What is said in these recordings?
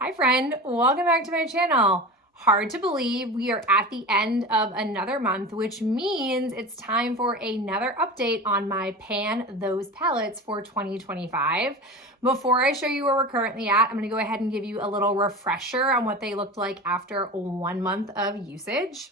Hi friend, welcome back to my channel. Hard to believe we are at the end of another month, which means it's time for another update on my Pan Those palettes for 2025. Before I show you where we're currently at, I'm gonna go ahead and give you a little refresher on what they looked like after 1 month of usage.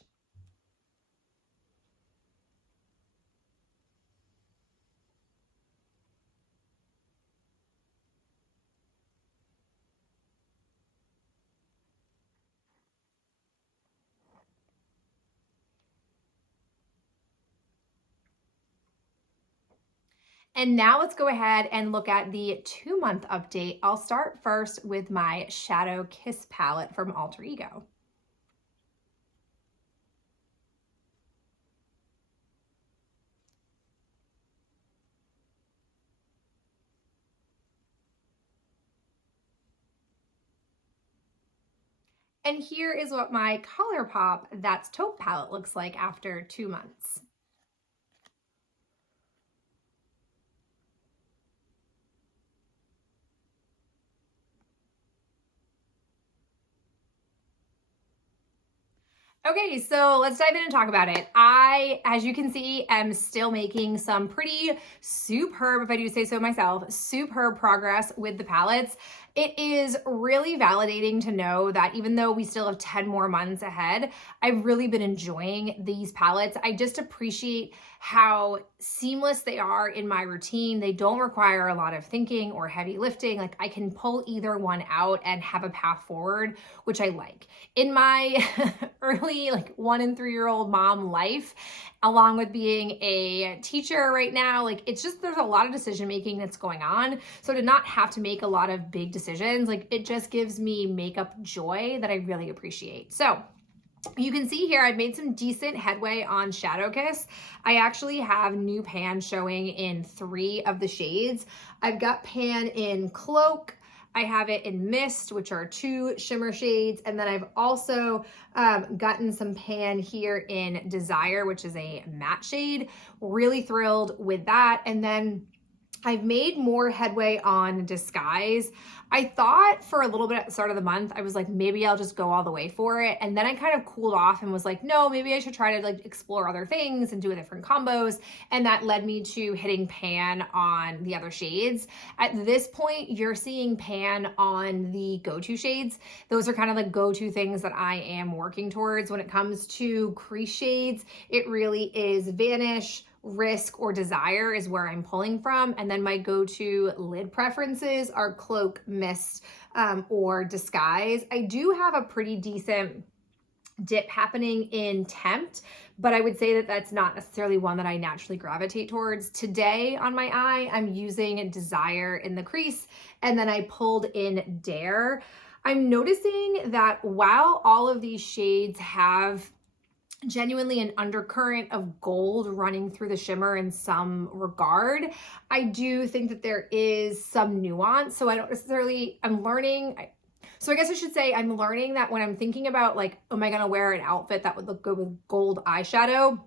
And now let's go ahead and look at the 2-month update. I'll start first with my Shadow Kiss palette from Alter Ego. And here is what my ColourPop That's Taupe palette looks like after 2 months. Okay, so let's dive in and talk about it. I, as you can see, am still making some pretty superb, if I do say so myself, superb progress with the palettes. It is really validating to know that even though we still have 10 more months ahead, I've really been enjoying these palettes. I just appreciate how seamless they are in my routine. They don't require a lot of thinking or heavy lifting. Like I can pull either one out and have a path forward, which I like. In my early 1 and 3-year-old mom life, along with being a teacher right now, it's just, there's a lot of decision making that's going on. So to not have to make a lot of big decisions, it just gives me makeup joy that I really appreciate. So you can see here, I've made some decent headway on Shadow Kiss. I actually have new pan showing in 3 of the shades. I've got pan in Cloak, I have it in Mist, which are 2 shimmer shades. And then I've also gotten some pan here in Desire, which is a matte shade. Really thrilled with that. And then I've made more headway on Disguise. I thought for a little bit at the start of the month, I was like, maybe I'll just go all the way for it. And then I kind of cooled off and was like, no, maybe I should try to explore other things and do different combos. And that led me to hitting pan on the other shades. At this point, you're seeing pan on the go-to shades. Those are kind of the go-to things that I am working towards when it comes to crease shades. It really is Vanish, Risk, or Desire is where I'm pulling from. And then my go-to lid preferences are Cloak, Mist, or Disguise. I do have a pretty decent dip happening in Tempt, but I would say that that's not necessarily one that I naturally gravitate towards. Today on my eye, I'm using Desire in the crease, and then I pulled in Dare. I'm noticing that while all of these shades have genuinely an undercurrent of gold running through the shimmer in some regard, I do think that there is some nuance. So I don't necessarily, I'm learning. So I guess I should say I'm learning that when I'm thinking about am I going to wear an outfit that would look good with gold eyeshadow?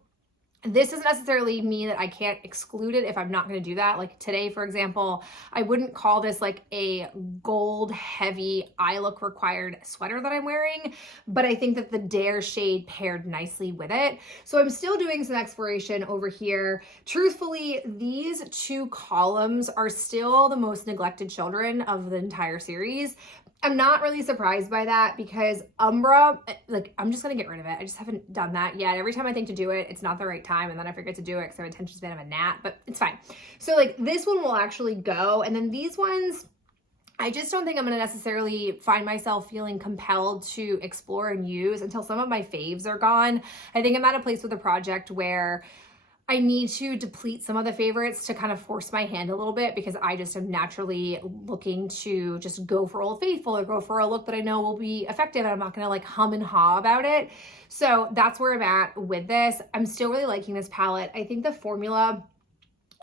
This doesn't necessarily mean that I can't exclude it if I'm not going to do that. Like today, for example, I wouldn't call this a gold heavy eye look required sweater that I'm wearing, but I think that the Dare shade paired nicely with it. So I'm still doing some exploration over here. Truthfully, these 2 columns are still the most neglected children of the entire series. I'm not really surprised by that because Umbra, I'm just going to get rid of it. I just haven't done that yet. Every time I think to do it, it's not the right time. And then I forget to do it because I have attention span of a gnat, but it's fine. So this one will actually go. And then these ones, I just don't think I'm going to necessarily find myself feeling compelled to explore and use until some of my faves are gone. I think I'm at a place with the project where I need to deplete some of the favorites to kind of force my hand a little bit because I just am naturally looking to just go for Old Faithful or go for a look that I know will be effective and I'm not going to hum and haw about it. So that's where I'm at with this. I'm still really liking this palette. I think the formula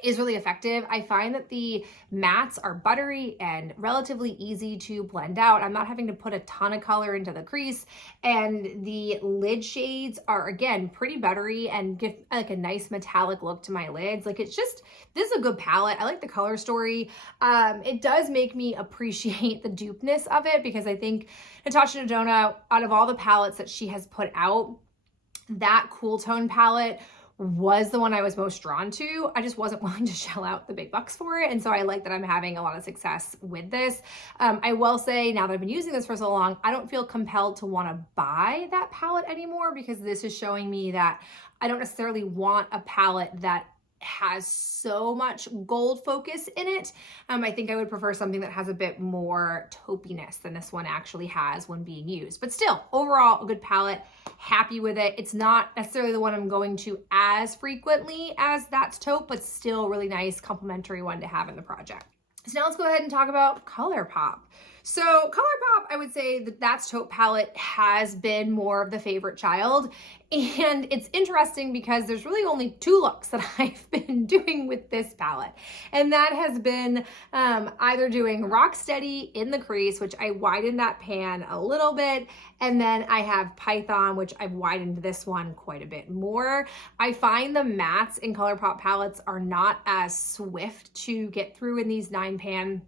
is really effective. I find that the mattes are buttery and relatively easy to blend out. I'm not having to put a ton of color into the crease, and the lid shades are, again, pretty buttery and give like a nice metallic look to my lids. Like, it's just, this is a good palette. I like the color story. It does make me appreciate the dupeness of it, because I think Natasha Denona, out of all the palettes that she has put out, that cool tone palette was the one I was most drawn to. I just wasn't willing to shell out the big bucks for it. And so I like that I'm having a lot of success with this. I will say, now that I've been using this for so long, I don't feel compelled to want to buy that palette anymore, because this is showing me that I don't necessarily want a palette that has so much gold focus in it. I think I would prefer something that has a bit more taupiness than this one actually has when being used. But still, overall, a good palette, happy with it. It's not necessarily the one I'm going to as frequently as That's Taupe, but still really nice complementary one to have in the project. So now let's go ahead and talk about ColourPop. So ColourPop, I would say that That's Taupe palette has been more of the favorite child. And it's interesting because there's really only 2 looks that I've been doing with this palette. And that has been either doing Rocksteady in the crease, which I widened that pan a little bit. And then I have Python, which I've widened this one quite a bit more. I find the mattes in ColourPop palettes are not as swift to get through in these 9-pan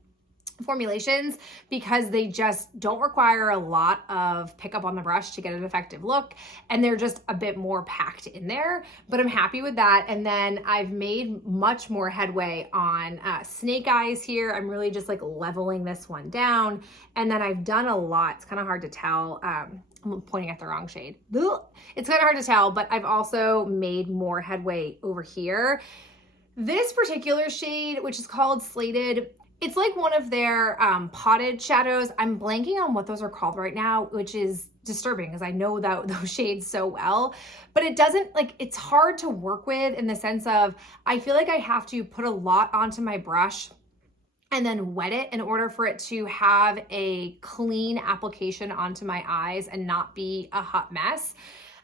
formulations, because they just don't require a lot of pickup on the brush to get an effective look, and they're just a bit more packed in there. But I'm happy with that. And then I've made much more headway on Snake Eyes here. I'm really just like leveling this one down, and then I've done a lot. It's kind of hard to tell. I'm pointing at the wrong shade. It's kind of hard to tell, but I've also made more headway over here. This particular shade, which is called Slated, it's like one of their potted shadows. I'm blanking on what those are called right now, which is disturbing because I know those shades so well. But it doesn't, like, it's hard to work with in the sense of, I feel like I have to put a lot onto my brush and then wet it in order for it to have a clean application onto my eyes and not be a hot mess.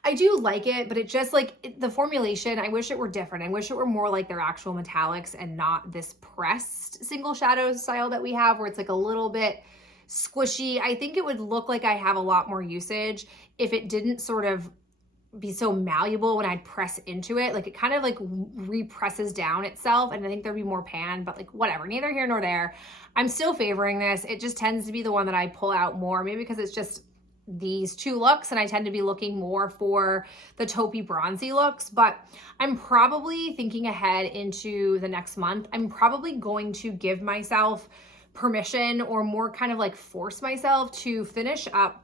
I do like it, but it just the formulation, I wish it were different. I wish it were more like their actual metallics and not this pressed single shadow style that we have, where it's like a little bit squishy. I think it would look like I have a lot more usage if it didn't sort of be so malleable when I press into it. Like, it kind of like represses down itself, and I think there'd be more pan, but like whatever, neither here nor there. I'm still favoring this. It just tends to be the one that I pull out more, maybe because it's just these 2 looks, and I tend to be looking more for the taupey bronzy looks. But I'm probably thinking ahead into the next month. I'm probably going to give myself permission, or more kind of like force myself to finish up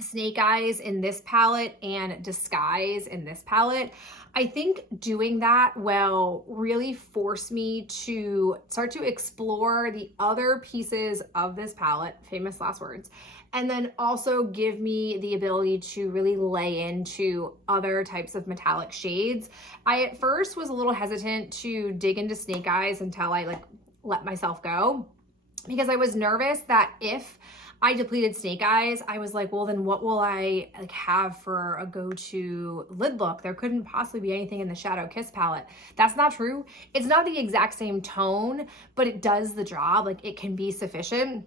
Snake Eyes in this palette and Disguise in this palette. I think doing that will really force me to start to explore the other pieces of this palette, famous last words, and then also give me the ability to really lay into other types of metallic shades. I at first was a little hesitant to dig into Snake Eyes until I let myself go, because I was nervous that if I depleted Snake Eyes, I was like, well, then what will I have for a go-to lid look? There couldn't possibly be anything in the Shadow Kiss palette. That's not true. It's not the exact same tone, but it does the job. Like, it can be sufficient.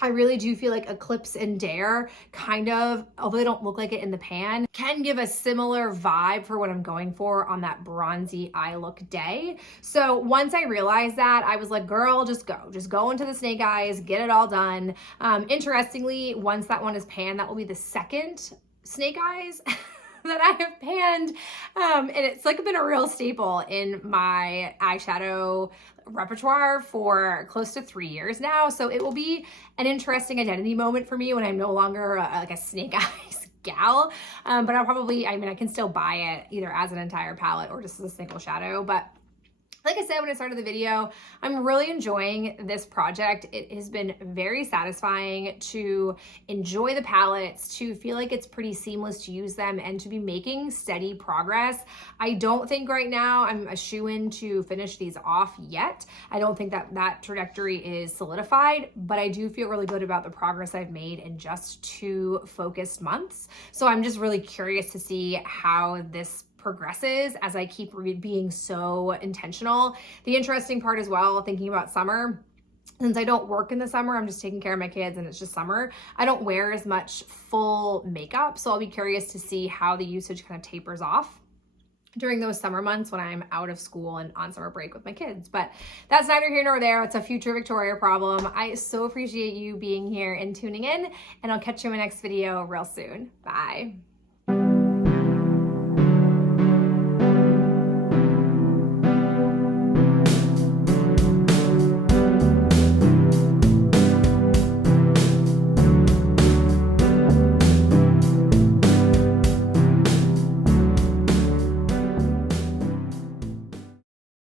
I really do feel like Eclipse and Dare kind of, although they don't look like it in the pan, can give a similar vibe for what I'm going for on that bronzy eye look day. So once I realized that, I was like, girl, just go into the Snake Eyes, get it all done. Interestingly, once that one is panned, that will be the second Snake Eyes that I have panned. And it's been a real staple in my eyeshadow repertoire for close to 3 years now. So it will be an interesting identity moment for me when I'm no longer a Snake Eyes gal. But I'll probably, I can still buy it either as an entire palette or just as a single shadow. But like I said when I started the video, I'm really enjoying this project. It has been very satisfying to enjoy the palettes, to feel like it's pretty seamless to use them, and to be making steady progress. I don't think right now I'm a shoo-in to finish these off yet. I don't think that trajectory is solidified, but I do feel really good about the progress I've made in just 2 focused months. So I'm just really curious to see how this progresses as I keep being so intentional. The interesting part as well, thinking about summer, since I don't work in the summer, I'm just taking care of my kids and it's just summer, I don't wear as much full makeup. So I'll be curious to see how the usage kind of tapers off during those summer months when I'm out of school and on summer break with my kids. But that's neither here nor there. It's a future Victoria problem. I so appreciate you being here and tuning in, and I'll catch you in my next video real soon. Bye.